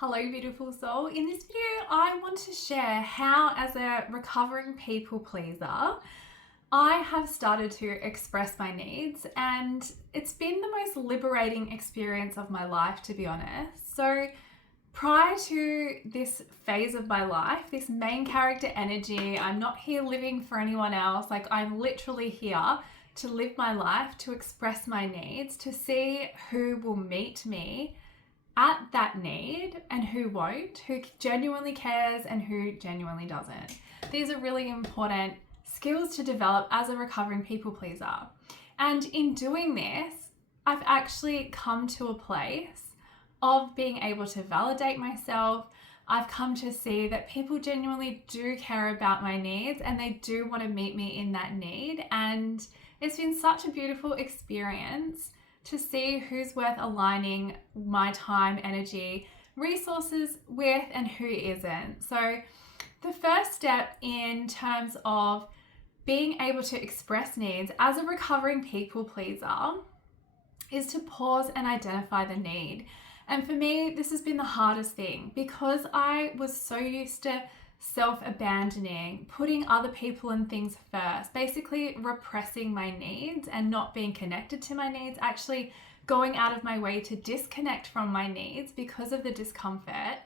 Hello, beautiful soul. In this video, I want to share how, as a recovering people pleaser, I have started to express my needs, and it's been the most liberating experience of my life, to be honest. So, prior to this phase of my life, this main character energy, I'm not here living for anyone else. Like, I'm literally here to live my life, to express my needs, to see who will meet me at that need and who won't, who genuinely cares and who genuinely doesn't. These are really important skills to develop as a recovering people pleaser. And in doing this, I've actually come to a place of being able to validate myself. I've come to see that people genuinely do care about my needs and they do want to meet me in that need. And it's been such a beautiful experience to see who's worth aligning my time, energy, resources with and who isn't. So the first step in terms of being able to express needs as a recovering people pleaser is to pause and identify the need. And for me, this has been the hardest thing because I was so used to self-abandoning, putting other people and things first, basically repressing my needs and not being connected to my needs, actually going out of my way to disconnect from my needs because of the discomfort.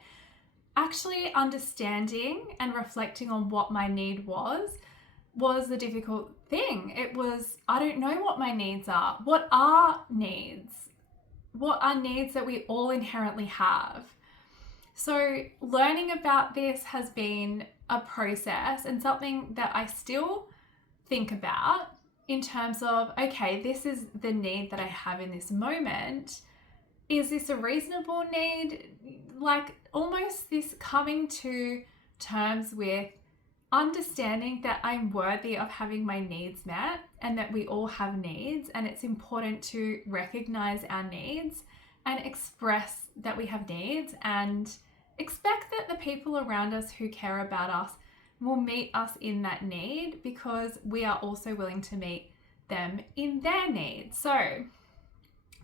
Actually understanding and reflecting on what my need was the difficult thing. It was, I don't know what my needs are. What are needs? What are needs that we all inherently have? So learning about this has been a process and something that I still think about in terms of, okay, this is the need that I have in this moment. Is this a reasonable need? Like almost this coming to terms with understanding that I'm worthy of having my needs met and that we all have needs, and it's important to recognize our needs and express that we have needs and expect that the people around us who care about us will meet us in that need because we are also willing to meet them in their needs. So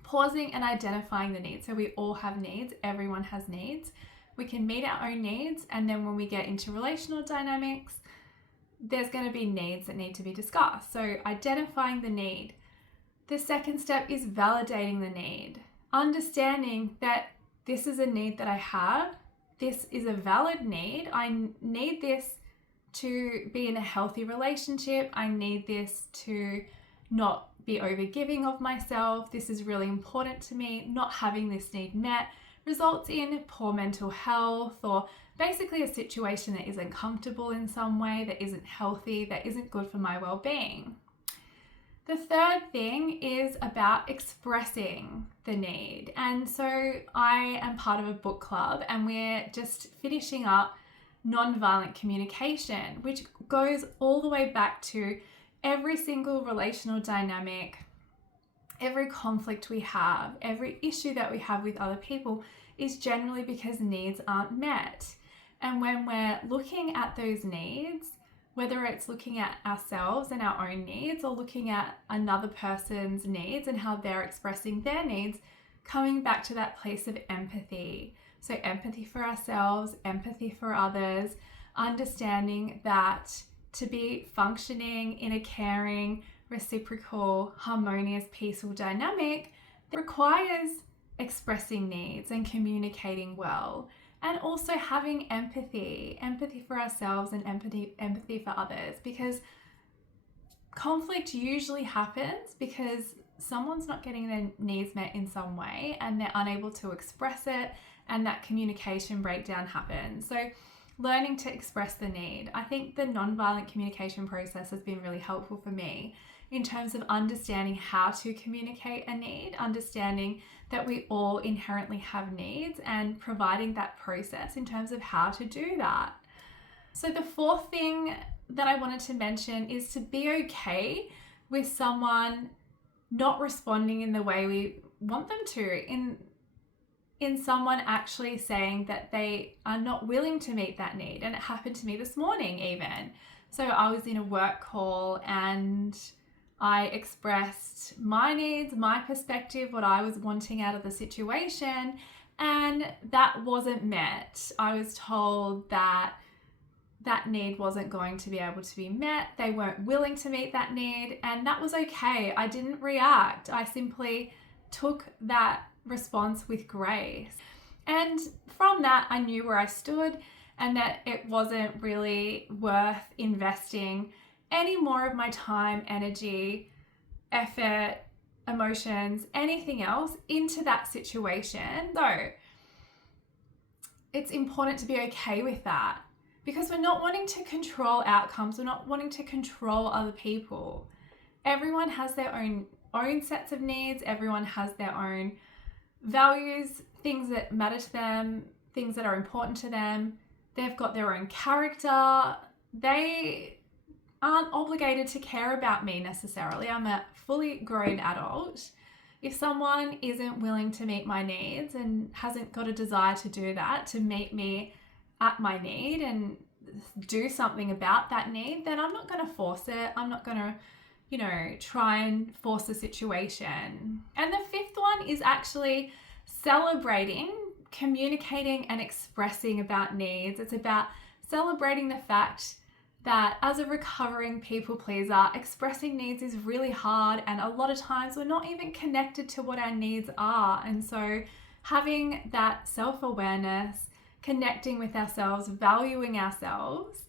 pausing and identifying the needs. So we all have needs. Everyone has needs. We can meet our own needs, and then when we get into relational dynamics, there's going to be needs that need to be discussed. So identifying the need. The second step is validating the need. Understanding that this is a need that I have. This is a valid need. I need this to be in a healthy relationship. I need this to not be overgiving of myself. This is really important to me. Not having this need met results in poor mental health, or basically a situation that isn't comfortable in some way, that isn't healthy, that isn't good for my well-being. The third thing is about expressing the need. And so I am part of a book club and we're just finishing up nonviolent communication, which goes all the way back to every single relational dynamic, every conflict we have, every issue that we have with other people is generally because needs aren't met. And when we're looking at those needs, whether it's looking at ourselves and our own needs or looking at another person's needs and how they're expressing their needs, coming back to that place of empathy. So empathy for ourselves, empathy for others, understanding that to be functioning in a caring, reciprocal, harmonious, peaceful dynamic requires expressing needs and communicating well. And also having empathy for ourselves and empathy for others, because conflict usually happens because someone's not getting their needs met in some way and they're unable to express it, and that communication breakdown happens. So learning to express the need. I think the nonviolent communication process has been really helpful for me in terms of understanding how to communicate a need, understanding that we all inherently have needs, and providing that process in terms of how to do that. So the fourth thing that I wanted to mention is to be okay with someone not responding in the way we want them to, in someone actually saying that they are not willing to meet that need. And it happened to me this morning even. So I was in a work call and I expressed my needs, my perspective, what I was wanting out of the situation, and that wasn't met. I was told that that need wasn't going to be able to be met. They weren't willing to meet that need, and that was okay. I didn't react. I simply took that response with grace. And from that, I knew where I stood and that it wasn't really worth investing any more of my time, energy, effort, emotions, anything else into that situation. So it's important to be okay with that, because we're not wanting to control outcomes. We're not wanting to control other people. Everyone has their own sets of needs. Everyone has their own values, things that matter to them, things that are important to them. They've got their own character. They aren't obligated to care about me necessarily. I'm a fully grown adult. If someone isn't willing to meet my needs and hasn't got a desire to do that, to meet me at my need and do something about that need, then I'm not going to force it. I'm not going to, try and force the situation. And the fifth one is actually celebrating, communicating and expressing about needs. It's about celebrating the fact that as a recovering people pleaser, expressing needs is really hard, and a lot of times we're not even connected to what our needs are. And so having that self-awareness, connecting with ourselves, valuing ourselves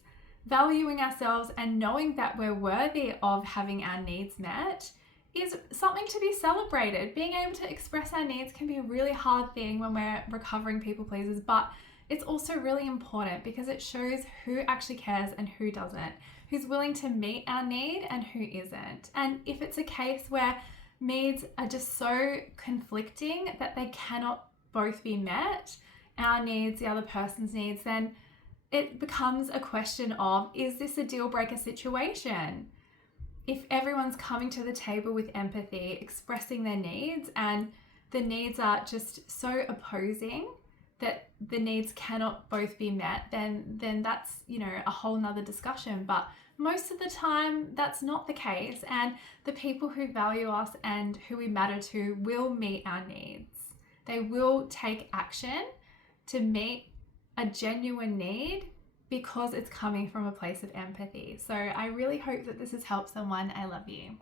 and knowing that we're worthy of having our needs met is something to be celebrated. Being able to express our needs can be a really hard thing when we're recovering people pleasers, but it's also really important because it shows who actually cares and who doesn't, who's willing to meet our need and who isn't. And if it's a case where needs are just so conflicting that they cannot both be met, our needs, the other person's needs, then it becomes a question of, is this a deal breaker situation? If everyone's coming to the table with empathy, expressing their needs, and the needs are just so opposing that the needs cannot both be met, then that's, a whole nother discussion. But most of the time, that's not the case. And the people who value us and who we matter to will meet our needs. They will take action to meet a genuine need because it's coming from a place of empathy. So I really hope that this has helped someone. I love you.